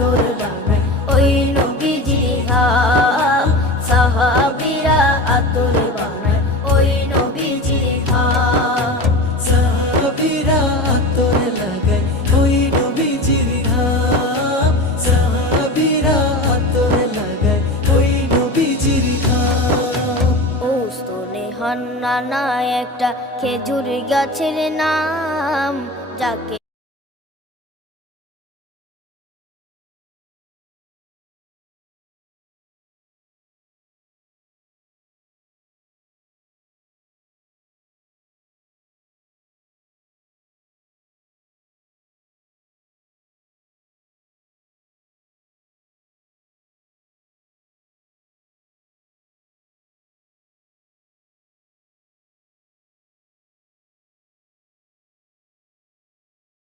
আতর বানায় ওই নবীজির ঘাম, সাহাবীরা আতর বানায় ওই নবীজির ঘাম। সাহাবীরা আতর লাগায় ওই নবীজির ঘাম, সাহাবীরা আতর লাগায় ওই নবীজির ঘাম। উস্তনে হান্নানা একটা খেজুর গাছের নাম, যাকে